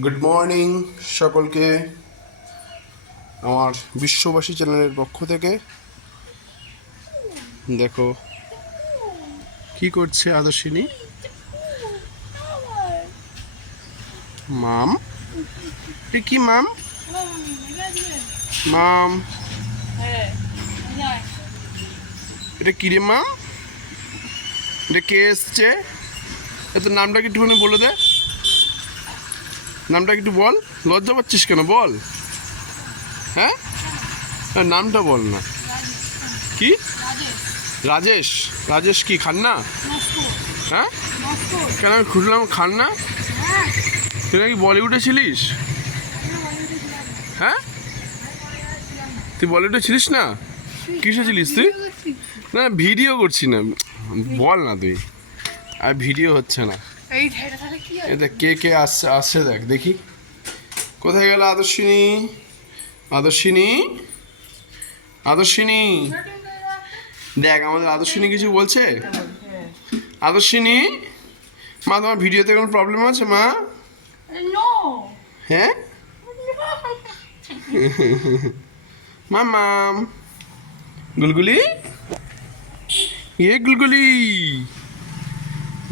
Good morning সকলকে আমার বিশ্ববাসী চ্যানেলের পক্ষ থেকে। দেখো কি করছে আদর্শিনী। মাম, এটা কি মাম? মাম, এটা কি রে মাম? এটা কে এসছে? এত নামটা কি একটুখানি বলে দে, নামটা একটু বল। লজ্জা পাচ্ছিস কেন বল? হ্যাঁ, নামটা বল না। কি? রাজেশ? রাজেশ কি খান্না? হ্যাঁ, কেন আমি খুঁজলাম খান্না। তুই নাকি বলিউডে ছিলিস? হ্যাঁ, তুই বলিউডে ছিলিস না? কিসে ছিলিস তুই? না ভিডিও করছি না, বল না তুই। আর ভিডিও হচ্ছে না। এটা কে কে আসছে আসছে দেখ দেখি। কোথায় গেল আদর্শিনী? আদর্শিনী, আদর্শিনী, দেখ আমাদের আদর্শিনী কিছু বলছে? আদর্শিনী, মা তোমার ভিডিওতে কোনো প্রবলেম আছে মা? হ্যাঁ মামাম, গুলগুলি, গুলগুলি,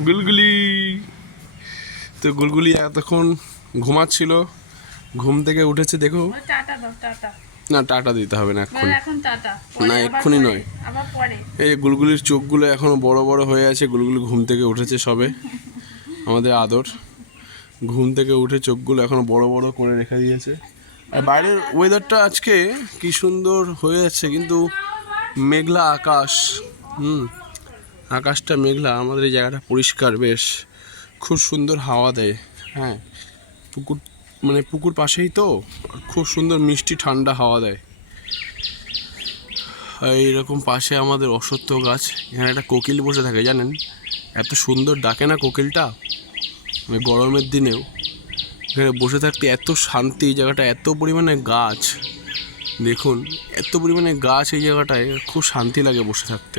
গুলগুলি। তো গুলগুলি এতক্ষণ ঘুমাচ্ছিল, ঘুম থেকে উঠেছে। দেখো না, টাটা দিতে হবে না এক্ষুনি, না এক্ষুনি নয়। এই গুলগুলির চোখগুলো এখনো বড় বড় হয়ে আছে। গুলগুলি ঘুম থেকে উঠেছে সবে। আমাদের আদর ঘুম থেকে উঠে চোখগুলো এখনো বড় বড় করে রেখে দিয়েছে। আর বাইরের ওয়েদারটা আজকে কি সুন্দর হয়ে যাচ্ছে, কিন্তু মেঘলা আকাশ। আকাশটা মেঘলা, আমাদের এই জায়গাটা পরিষ্কার বেশ, খুব সুন্দর হাওয়া দেয়। হ্যাঁ, পুকুর মানে পুকুর পাশেই তো, খুব সুন্দর মিষ্টি ঠান্ডা হাওয়া দেয়। এইরকম পাশে আমাদের অশ্বত্থ গাছ, এখানে একটা কোকিল বসে থাকে জানেন, এত সুন্দর ডাকে না কোকিলটা। গরমের দিনেও এখানে বসে থাকতে এত শান্তি, এই জায়গাটা এত পরিমাণে গাছ, দেখুন এত পরিমাণে গাছ এই জায়গাটায়, খুব শান্তি লাগে বসে থাকতে।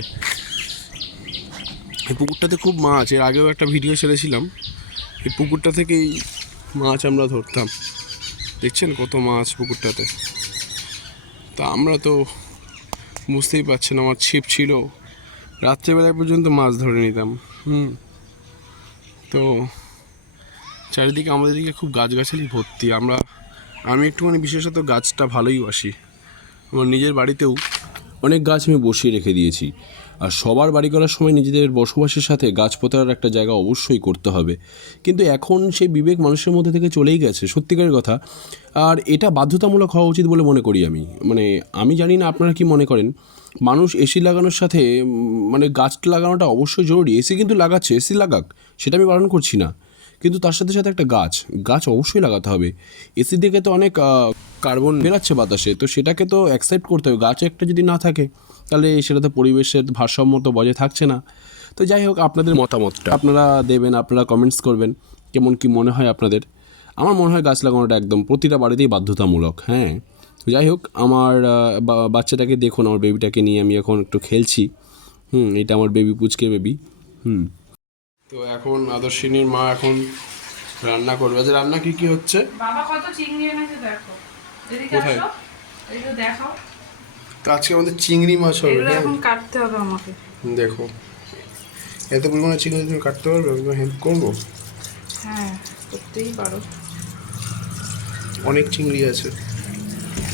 এই পুকুরটাতে খুব মাছ, এর আগেও একটা ভিডিও ছেড়েছিলাম। এই পুকুরটা থেকেই মাছ আমরা ধরতাম, দেখছেন কত মাছ পুকুরটাতে। তা আমরা তো বুঝতেই পারছেন, আমার ছিপ ছিল, রাত্রেবেলায় পর্যন্ত মাছ ধরে নিতাম। তো চারিদিকে আমাদের দিকে খুব গাছগাছালি ভর্তি। আমি একটুখানি বিশেষত গাছটা ভালোই বাসি। আমার নিজের বাড়িতেও অনেক গাছ আমি বসিয়ে রেখে দিয়েছি। আর সবার বাড়ি করার সময় নিজেদের বসবাসের সাথে গাছ পোতার একটা জায়গা অবশ্যই করতে হবে, কিন্তু এখন সেই বিবেক মানুষের মধ্যে থেকে চলেই গেছে, সত্যিকারের কথা। আর এটা বাধ্যতামূলক হওয়া উচিত বলে মনে করি আমি। আমি জানি না আপনারা কি মনে করেন। মানুষ এসি লাগানোর সাথে গাছ লাগানোটা অবশ্যই জরুরি। এসি কিন্তু লাগাচ্ছে, এসি লাগাক, সেটা আমি বারণ করছি না, কিন্তু তার সাথে সাথে একটা গাছ অবশ্যই লাগাতে হবে। এসি থেকে তো অনেক কার্বন বেরাচ্ছে বাতাসে, তো সেটাকে তো অ্যাকসেপ্ট করতে হবে। গাছ একটা যদি না থাকে তাহলে সেটা তো পরিবেশের ভারসাম্য তো বজায় থাকছে না। তো যাই হোক, আপনাদের মতামতটা আপনারা দেবেন, আপনারা কমেন্টস করবেন কেমন কি মনে হয় আপনাদের। আমার মনে হয় গাছ লাগানোটা একদম প্রতিটা বাড়িতেই বাধ্যতামূলক। হ্যাঁ, যাই হোক, আমার বাচ্চাটাকে দেখুন, আমার বেবিটাকে নিয়ে আমি এখন একটু খেলছি। এটা আমার বেবি, পুচকে বেবি। তো এখন আদর্শিনীর মা এখন রান্না করবে। আচ্ছা, রান্না কি কি হচ্ছে? বাবা কত চিংড়ি এনেছে দেখো, এদিকে কোথায়? আসো, এই যে দেখো। তো আজকে আমাদের চিংড়ি মাছ হবে। এগুলো হ্যাঁ, এখন কাটতে হবে আমাকে। দেখো এত পরিমাণে চিংড়ি তুমি কাটতে পারবে? আমি হেল্প করবো? হ্যাঁ, করতেই পারো। অনেক চিংড়ি আছে।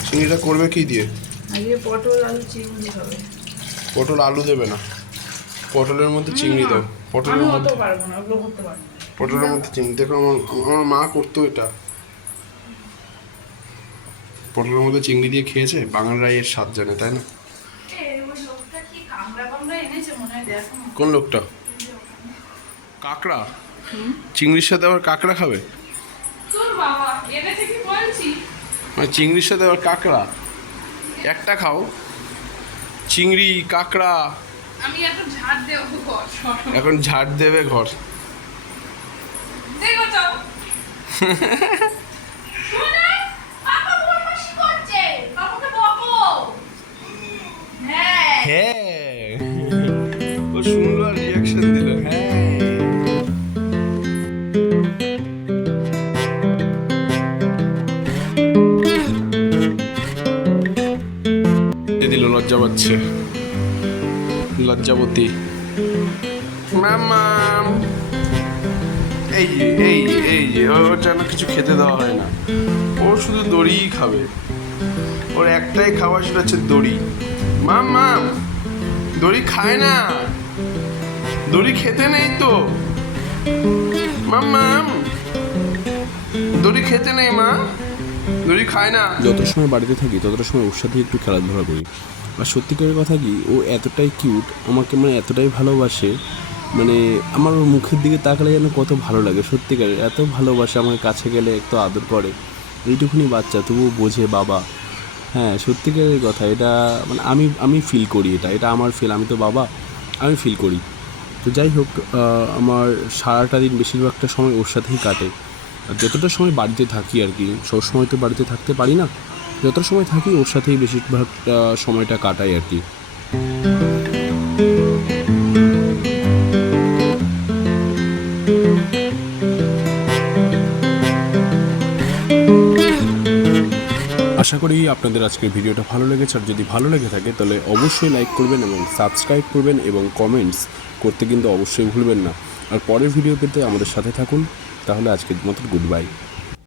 চিংড়িটা করবে কি দিয়ে? আজকে পটল আলু চিংড়ি হবে। পটল আলু দেবে না, পটলের মধ্যে চিংড়ি দাও। আমি পটলের অত মধ্যে, পারবো না, ওগুলো করতে পারবো না। পটলের মধ্যে চিংড়ি। দেখো আমার মা করতো এটা, পটলের মধ্যে চিংড়ি দিয়ে খেয়েছে। বাঙালরাই এর স্বাদ জানে, তাই না? ওই লোকটা কি কামড়া কামড়া এনেছে মনে হয়, দেখো না। কোন লোকটা? কাঁকড়া? চিংড়ির সাথে আবার কাঁকড়া খাবে? তোর বাবা এনেছে কি বলছি। চিংড়ির সাথে আবার কাঁকড়া? একটা খাও, চিংড়ি কাঁকড়া। আমি এত ঝাড় দেবো ঘর, এখন ঝাড় দেবে ঘর। দেখো তো শুনে পাপা বদমাশি করছে, পাপাকে বকো। হ্যাঁ হ্যাঁ, ও শুনলো আর রিয়াকশন দিল। হ্যাঁ, লজ্জা পাচ্ছে, লজ্জাবতী। মামাম, এই যে ওর যেন কিছু খেতে দেওয়া হয় না, ও শুধু দড়িই খাবে, ওর একটাই খাওয়া সেটা হচ্ছে দড়ি। মামাম দড়ি খায় না, দড়ি খেতে নেই তো। মামাম দড়ি খেতে নেই মা, দড়ি খায় না। যত সময় বাড়িতে থাকি ততটা সময় ওর সাথে একটু খেলাধুলা করি। আর সত্যিকারের কথা কি, ও এতটাই কিউট, আমাকে মানে এতটাই ভালোবাসে, মানে আমার ওর মুখের দিকে তাকালে যেন কত ভালো লাগে। সত্যিকারের এত ভালোবাসে, আমার কাছে গেলে একটু আদর করে। এইটুকুনি বাচ্চা তবুও বোঝে বাবা। হ্যাঁ, সত্যিকারের কথা, এটা মানে আমি ফিল করি, এটা আমার ফিল, আমি তো বাবা, আমি ফিল করি। তো যাই হোক, আমার সারাটা দিন বেশিরভাগটা সময় ওর সাথেই কাটে। আর যতটা সময় বাড়িতে থাকি আর কি, সব সময় তো বাড়িতে থাকতে পারি না, যতটা সময় থাকি ওর সাথেই বেশিরভাগটা সময়টা কাটাই আর কি। আশা করি আপনাদের আজকের ভিডিওটা ভালো লেগেছে। আর যদি ভালো লেগে থাকে তাহলে অবশ্যই লাইক করবেন এবং সাবস্ক্রাইব করবেন এবং কমেন্টস করতে কিন্তু অবশ্যই ভুলবেন না। আর পরের ভিডিও পেতে আমাদের সাথে থাকুন। তাহলে আজকের মতো গুড বাই।